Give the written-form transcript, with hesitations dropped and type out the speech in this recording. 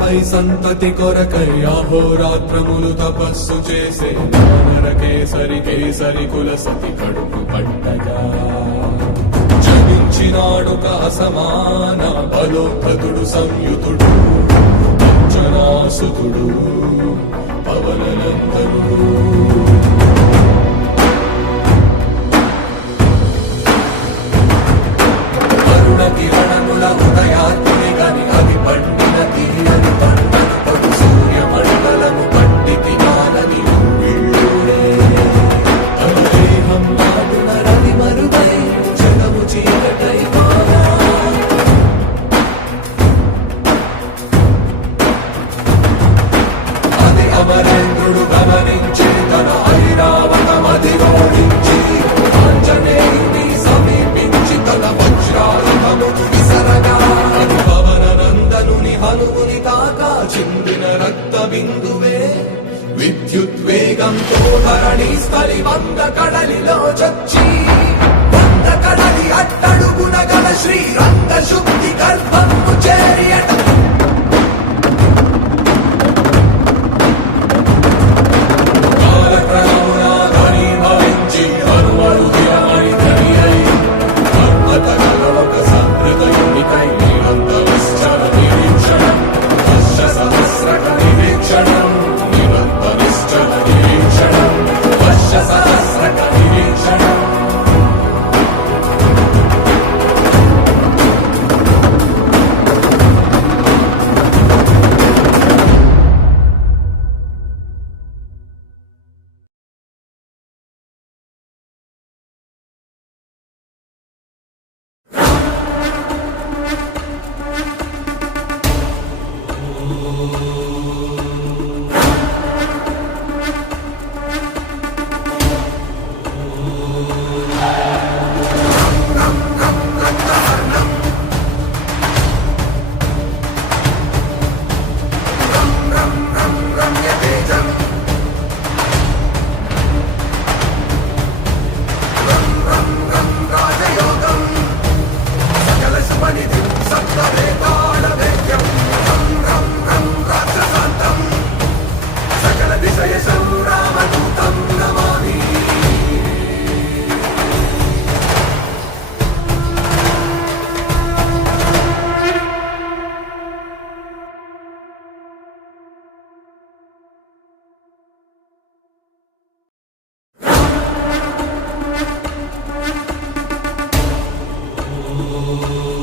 పై సంతతి కొరకై అహోరాత్రములు తపస్సు చేసే నరకేసరి కేసరి కుల సతి కడుపు పట్టగా జనించినాడు సమాన బలోధతుడు సంయుతుడు అంజనాసుతుడు పవననందనుడు కిరణముల ఉదయాత్మి గని అది పండిన తీయని పంటను పడు సూర్యమండలము పండితి గానని వీళ్ళుడే అనుదేహం నాడున రవి మరుగై జగము చీకటై మారా అది అమరేంద్రుడు గమనించి తన ఐరావతమది ఓడించి ఆంజనేయుని సమీపించి తన వజ్రాయుధమును విసరగా అది పవననందనుని హనుముని తాకా చిందిన రక్త బిందువే విద్యుద్వేగంతో ధరణి స్థలి వంద కడలిలో చచ్చి వంద కడలి అట్టడుగున గల శ్రీరంగ శుద్ధి గర్భము చేరియట Oh